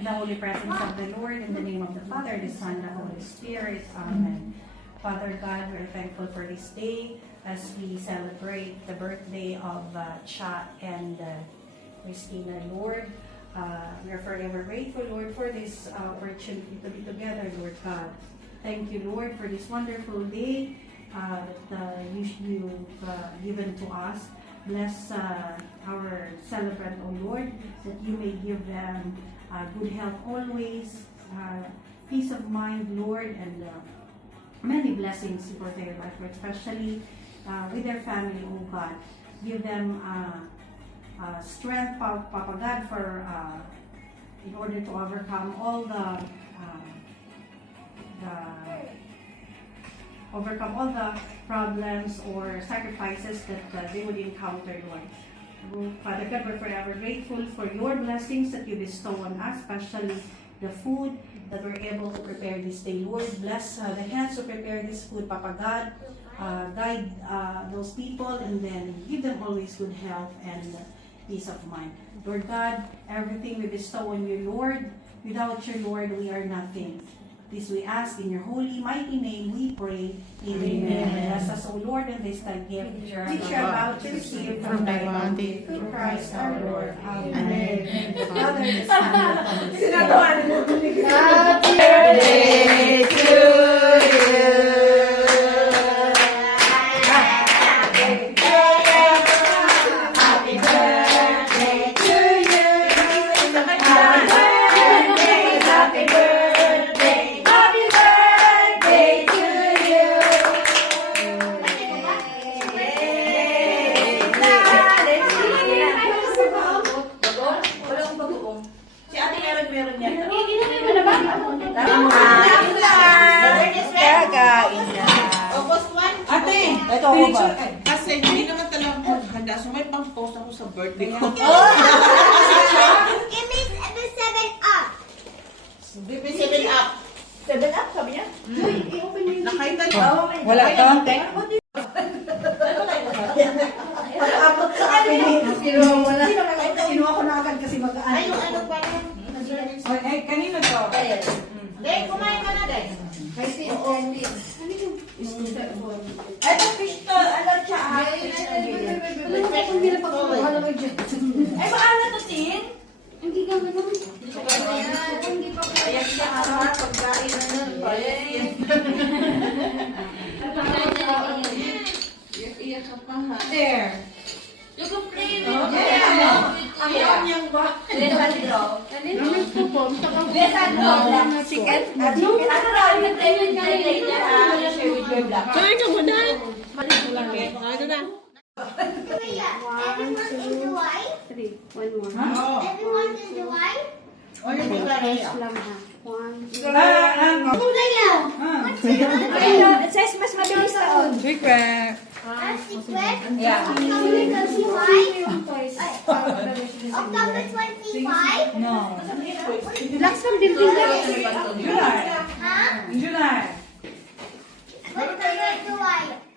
In the holy presence of the Lord, in the name of the Father, the Son, and the Holy Spirit. Amen. Father God, we're thankful for this day as we celebrate the birthday of Cha and Christina, Lord. We are forever grateful, Lord, for this opportunity to be together, Lord God. Thank you, Lord, for this wonderful day that you've given to us. Bless our celebrant, O Lord, that you may give them good health always, peace of mind, Lord, and many blessings for their life, especially with their family, O God. Give them strength, Papa God, for in order to overcome all the problems or sacrifices that they would encounter, Lord. Father God, we're forever grateful for your blessings that you bestow on us, especially the food that we're able to prepare this day. Lord, bless the hands to prepare this food, Papa God. Guide those people and then give them always good health and peace of mind. Lord God, everything we bestow on you, Lord. Without you, Lord, we are nothing. This we ask in your holy, mighty name, we pray. Amen. Bless us, O Lord, in this thy gift, which you are about to receive from thy bounty, through Christ our Lord. Amen. The Father, the Son, and the Holy Spirit. Happy birthday to you. Kasi hindi naman talaga handa. So may pang-post ako sa birthday ko. Give me the 7-Up. Give me 7-Up. 7-Up, sabi niya? Nakaitan ba? Wala ka? Pag-upload sa akin. Kinuha ko na agad kasi mag-aan. Ay, yung ano pa rin. Ay, kanino to? Dahil, kumain ka na, dahil. Kasi, Ay, ito fish to. Ano siya? Ay, maaala to, Tin? Hindi ka naman. Ayan siya, pagkain na nun. Iyak ka pa ha. there. You can play with Ang niyang ba? Alessandro. Chicken? Kain ka mo na. Ano na? Everyone in the white? 3. 1 more. Everyone in the white? O yung pagkain. Lang ha. 1. Kulaya. It says mas mabilis taon. Secret. Secret? Yeah. October 25? October 25? No. Last time din din Huh? July. What color do I?